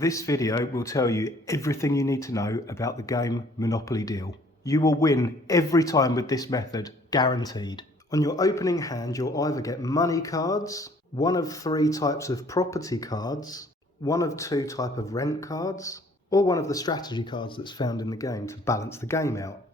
This video will tell you everything you need to know about the game Monopoly Deal. You will win every time with this method, guaranteed. On your opening hand, you'll either get money cards, one of 3 types of property cards, one of 2 types of rent cards, or one of the strategy cards that's found in the game to balance the game out.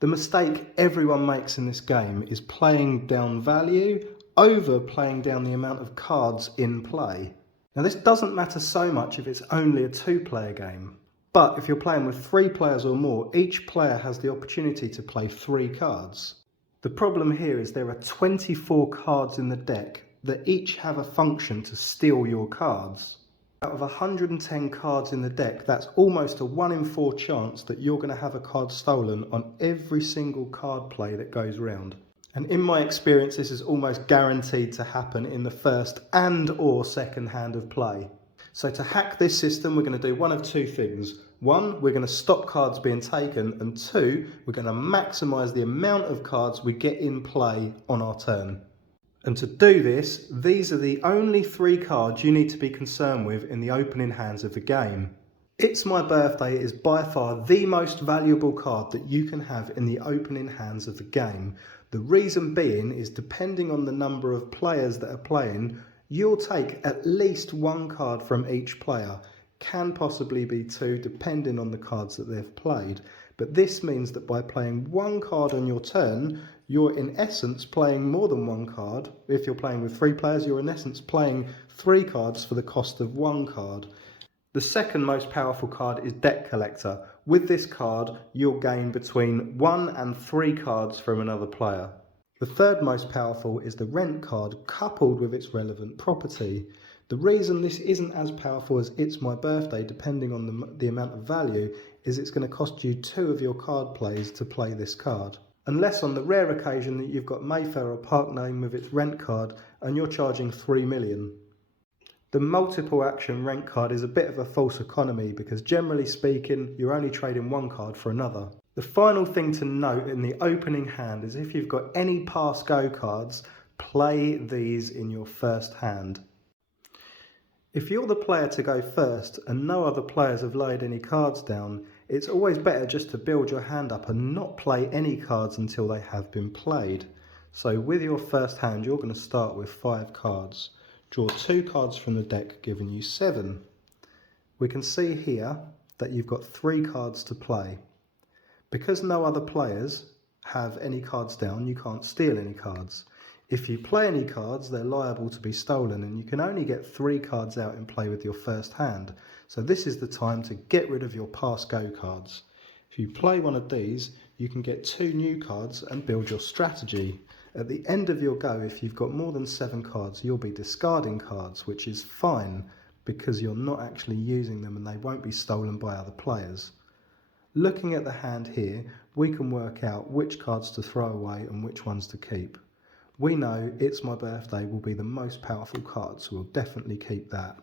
The mistake everyone makes in this game is playing down value over playing down the amount of cards in play. Now this doesn't matter so much if it's only a 2-player game, but if you're playing with 3 players or more, each player has the opportunity to play 3 cards. The problem here is there are 24 cards in the deck that each have a function to steal your cards. Out of 110 cards in the deck, that's almost a 1 in 4 chance that you're going to have a card stolen on every single card play that goes round. And in my experience, this is almost guaranteed to happen in the first and or second hand of play. So to hack this system, we're going to do one of 2 things. 1, we're going to stop cards being taken, and 2, we're going to maximise the amount of cards we get in play on our turn. And to do this, these are the only 3 cards you need to be concerned with in the opening hands of the game. It's My Birthday is by far the most valuable card that you can have in the opening hands of the game. The reason being is depending on the number of players that are playing, you'll take at least 1 card from each player. Can possibly be 2 depending on the cards that they've played. But this means that by playing 1 card on your turn, you're in essence playing more than 1 card. If you're playing with 3 players, you're in essence playing 3 cards for the cost of 1 card. The second most powerful card is Debt Collector. With this card, you'll gain between 1 and 3 cards from another player. The third most powerful is the Rent card, coupled with its relevant property. The reason this isn't as powerful as It's My Birthday, depending on the amount of value, is it's going to cost you 2 of your card plays to play this card. Unless on the rare occasion that you've got Mayfair or Parkname with its Rent card and you're charging 3 million. The multiple action rent card is a bit of a false economy because generally speaking, you're only trading 1 card for another. The final thing to note in the opening hand is if you've got any pass go cards, play these in your first hand. If you're the player to go first and no other players have laid any cards down, it's always better just to build your hand up and not play any cards until they have been played. So with your first hand, you're going to start with 5 cards. Draw 2 cards from the deck, giving you 7. We can see here that you've got 3 cards to play. Because no other players have any cards down, you can't steal any cards. If you play any cards, they're liable to be stolen, and you can only get 3 cards out in play with your first hand. So this is the time to get rid of your pass go cards. If you play one of these, you can get 2 new cards and build your strategy. At the end of your go, if you've got more than 7 cards, you'll be discarding cards, which is fine because you're not actually using them and they won't be stolen by other players. Looking at the hand here, we can work out which cards to throw away and which ones to keep. We know It's My Birthday will be the most powerful card, so we'll definitely keep that.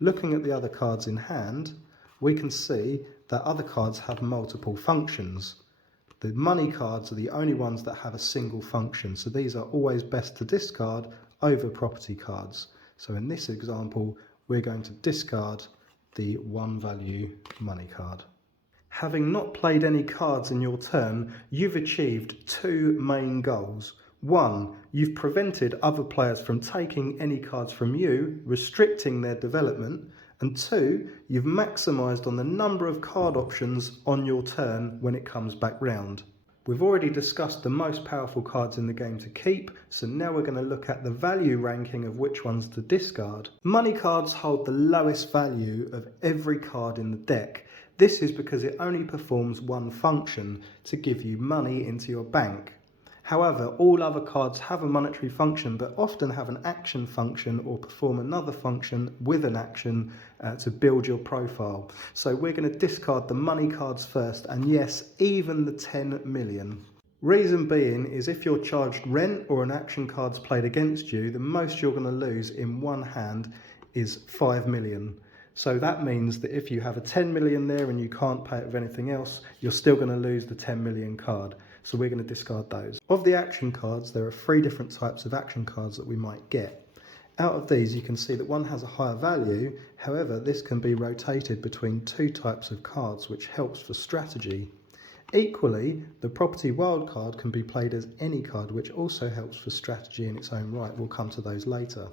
Looking at the other cards in hand, we can see that other cards have multiple functions. The money cards are the only ones that have a single function, so these are always best to discard over property cards. So in this example, we're going to discard the 1 value money card. Having not played any cards in your turn, you've achieved 2 main goals. 1, you've prevented other players from taking any cards from you, restricting their development. And 2, you've maximised on the number of card options on your turn when it comes back round. We've already discussed the most powerful cards in the game to keep, so now we're going to look at the value ranking of which ones to discard. Money cards hold the lowest value of every card in the deck. This is because it only performs 1 function, to give you money into your bank. However, all other cards have a monetary function but often have an action function or perform another function with an action to build your profile. So we're going to discard the money cards first, and yes, even the 10 million. Reason being is if you're charged rent or an action card's played against you, the most you're going to lose in 1 hand is 5 million. So that means that if you have a 10 million there and you can't pay it with anything else, you're still going to lose the 10 million card. So we're going to discard those. Of the action cards, there are 3 different types of action cards that we might get. Out of these, you can see that one has a higher value. However, this can be rotated between two types of cards, which helps for strategy. Equally, the property wildcard can be played as any card, which also helps for strategy in its own right. We'll come to those later.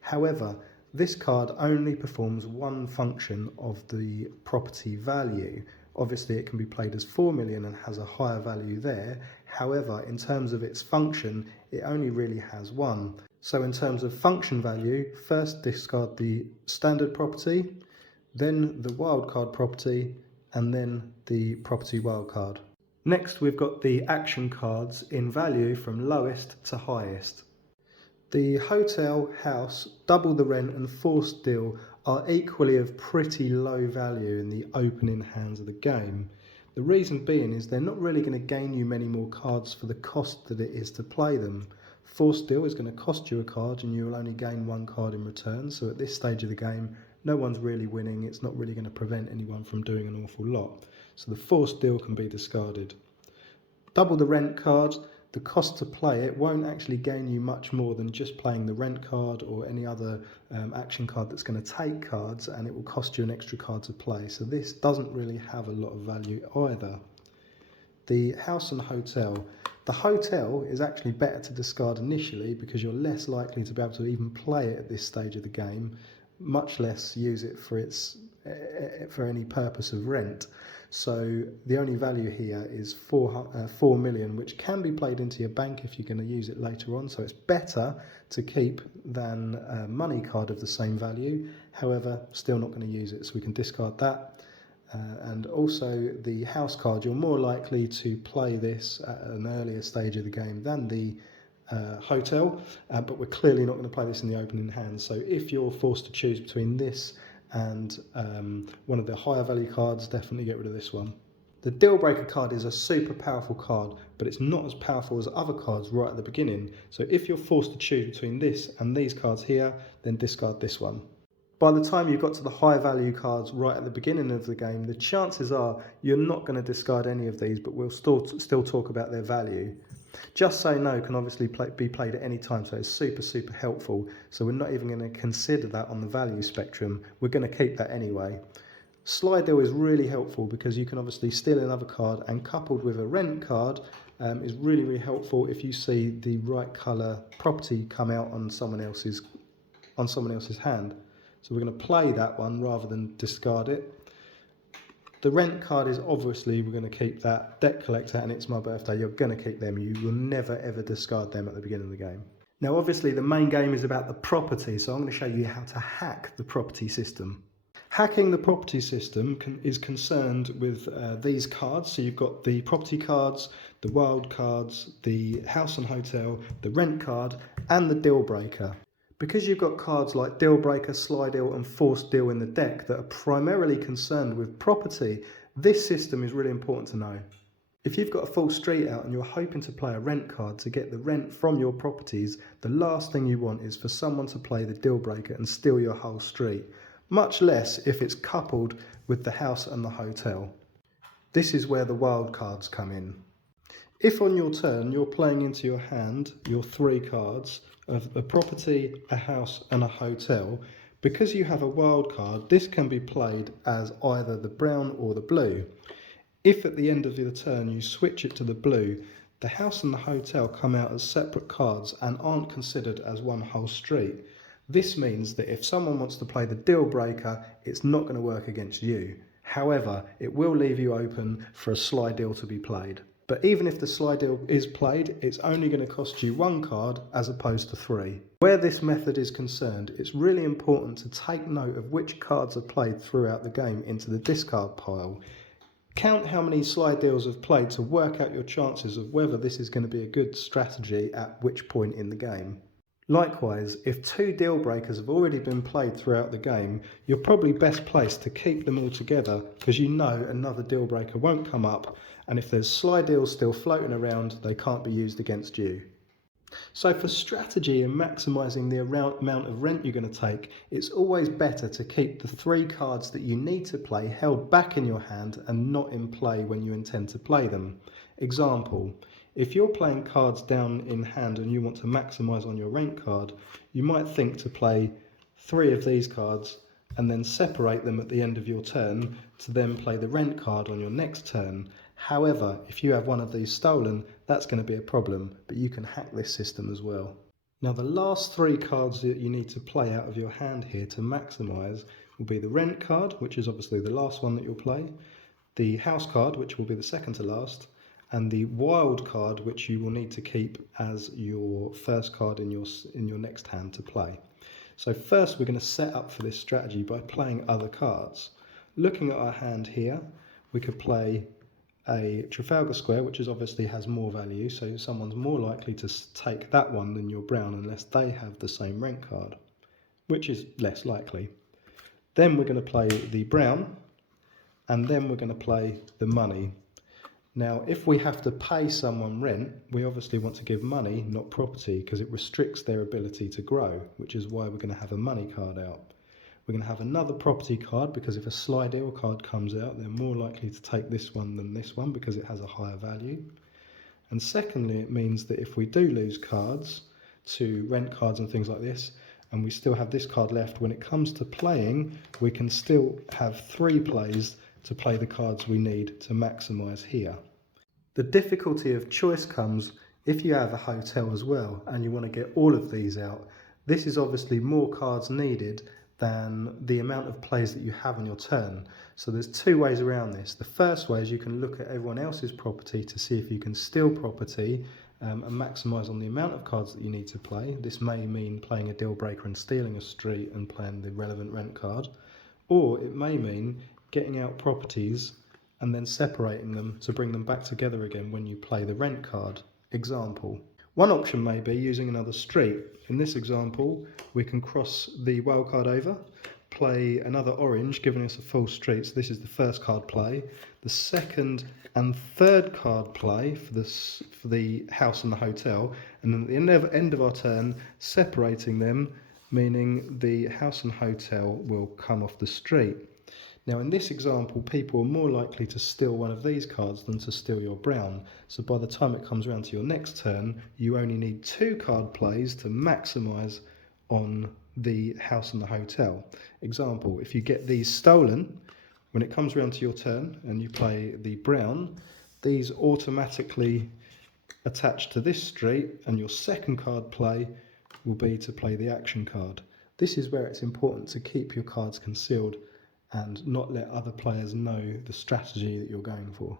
However, this card only performs one function of the property value. Obviously, it can be played as 4 million and has a higher value there. However, in terms of its function, it only really has one. So in terms of function value, first discard the standard property, then the wildcard property, and then the property wildcard. Next, we've got the action cards in value from lowest to highest. The hotel, house, double the rent and forced deal are equally of pretty low value in the opening hands of the game. The reason being is they're not really going to gain you many more cards for the cost that it is to play them. Forced deal is going to cost you a card and you will only gain one card in return, so at this stage of the game no one's really winning. It's not really going to prevent anyone from doing an awful lot, so the forced deal can be discarded. Double the rent card, the cost to play it won't actually gain you much more than just playing the rent card or any other action card that's going to take cards, and it will cost you an extra card to play, so this doesn't really have a lot of value either. The house and hotel. The hotel is actually better to discard initially because you're less likely to be able to even play it at this stage of the game, much less use it for any purpose of rent. So the only value here is 4 million, which can be played into your bank if you're going to use it later on. So it's better to keep than a money card of the same value. However, still not going to use it, so we can discard that. And also the house card, you're more likely to play this at an earlier stage of the game than the hotel, but we're clearly not going to play this in the opening hand. So if you're forced to choose between this and one of the higher value cards, definitely get rid of this one. The deal breaker card is a super powerful card, but it's not as powerful as other cards right at the beginning. So if you're forced to choose between this and these cards here, then discard this one. By the time you've got to the high value cards right at the beginning of the game, the chances are you're not going to discard any of these, but we'll still talk about their value. Just Say No can obviously be played at any time, so it's super helpful. So we're not even going to consider that on the value spectrum. We're going to keep that anyway. Slide Deal is really helpful because you can obviously steal another card, and coupled with a rent card is really helpful if you see the right colour property come out on someone else's hand. So we're going to play that one rather than discard it. The rent card is obviously, we're going to keep that. Debt collector and It's My Birthday, you're going to keep them. You will never ever discard them at the beginning of the game. Now obviously the main game is about the property, so I'm going to show you how to hack the property system. Hacking the property system is concerned with these cards. So you've got the property cards, the wild cards, the house and hotel, the rent card and the deal breaker. Because you've got cards like Deal Breaker, Slide Deal and Forced Deal in the deck that are primarily concerned with property, this system is really important to know. If you've got a full street out and you're hoping to play a rent card to get the rent from your properties, the last thing you want is for someone to play the Deal Breaker and steal your whole street, much less if it's coupled with the house and the hotel. This is where the wild cards come in. If on your turn you're playing into your hand your 3 cards of a property, a house and a hotel, because you have a wild card, this can be played as either the brown or the blue. If at the end of your turn you switch it to the blue, the house and the hotel come out as separate cards and aren't considered as one whole street. This means that if someone wants to play the deal breaker, it's not going to work against you. However, it will leave you open for a slide deal to be played. But even if the slide deal is played, it's only going to cost you 1 card as opposed to 3. Where this method is concerned, it's really important to take note of which cards are played throughout the game into the discard pile. Count how many slide deals have played to work out your chances of whether this is going to be a good strategy at which point in the game. Likewise, if 2 deal breakers have already been played throughout the game, you're probably best placed to keep them all together because you know another deal breaker won't come up, and if there's slide deals still floating around, they can't be used against you. So for strategy and maximising the amount of rent you're going to take, it's always better to keep the 3 cards that you need to play held back in your hand and not in play when you intend to play them. Example, If you're playing cards down in hand and you want to maximise on your rent card, you might think to play 3 of these cards and then separate them at the end of your turn to then play the rent card on your next turn. However, if you have one of these stolen, that's going to be a problem, but you can hack this system as well. Now the last 3 cards that you need to play out of your hand here to maximise will be the rent card, which is obviously the last one that you'll play, the house card, which will be the second to last, and the wild card, which you will need to keep as your first card in your next hand to play. So first we're going to set up for this strategy by playing other cards. Looking at our hand here, we could play a Trafalgar Square, which obviously has more value, so someone's more likely to take that one than your brown unless they have the same rent card, which is less likely. Then we're going to play the brown, and then we're going to play the money. Now, if we have to pay someone rent, we obviously want to give money, not property, because it restricts their ability to grow, which is why we're going to have a money card out. We're going to have another property card, because if a sly deal card comes out, they're more likely to take this one than this one, because it has a higher value. And secondly, it means that if we do lose cards to rent cards and things like this, and we still have this card left, when it comes to playing, we can still have 3 plays to play the cards we need to maximise here. The difficulty of choice comes if you have a hotel as well and you want to get all of these out. This is obviously more cards needed than the amount of plays that you have on your turn. So there's 2 ways around this. The first way is you can look at everyone else's property to see if you can steal property and maximise on the amount of cards that you need to play. This may mean playing a deal breaker and stealing a street and playing the relevant rent card, or it may mean getting out properties and then separating them to bring them back together again when you play the rent card. Example. One option may be using another street. In this example, we can cross the wild card over, play another orange, giving us a full street. So this is the first card play. The second and third card play for the house and the hotel, and then at the end of our turn, separating them, meaning the house and hotel will come off the street. Now in this example, people are more likely to steal one of these cards than to steal your brown. So by the time it comes around to your next turn, you only need 2 card plays to maximise on the house and the hotel. Example, if you get these stolen, when it comes around to your turn and you play the brown, these automatically attach to this street, and your second card play will be to play the action card. This is where it's important to keep your cards concealed and not let other players know the strategy that you're going for.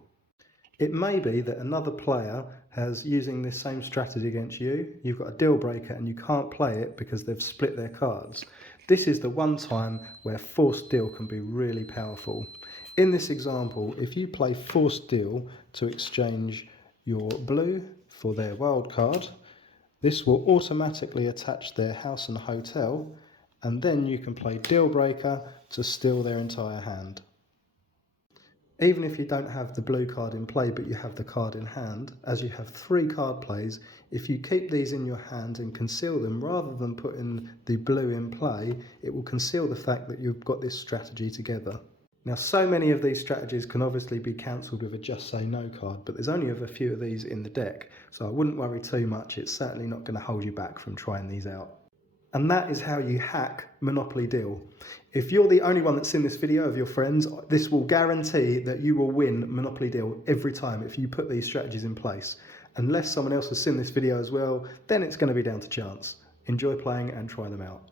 It may be that another player has using this same strategy against you. You've got a deal breaker and you can't play it because they've split their cards. This is the one time where forced deal can be really powerful. In this example, if you play forced deal to exchange your blue for their wild card, this will automatically attach their house and hotel, and then you can play deal breaker to steal their entire hand. Even if you don't have the blue card in play but you have the card in hand, as you have 3 card plays, if you keep these in your hand and conceal them rather than putting the blue in play, it will conceal the fact that you've got this strategy together. Now so many of these strategies can obviously be cancelled with a just say no card, but there's only a few of these in the deck, so I wouldn't worry too much. It's certainly not going to hold you back from trying these out. And that is how you hack Monopoly Deal. If you're the only one that's seen this video of your friends, this will guarantee that you will win Monopoly Deal every time if you put these strategies in place. Unless someone else has seen this video as well, then it's going to be down to chance. Enjoy playing and try them out.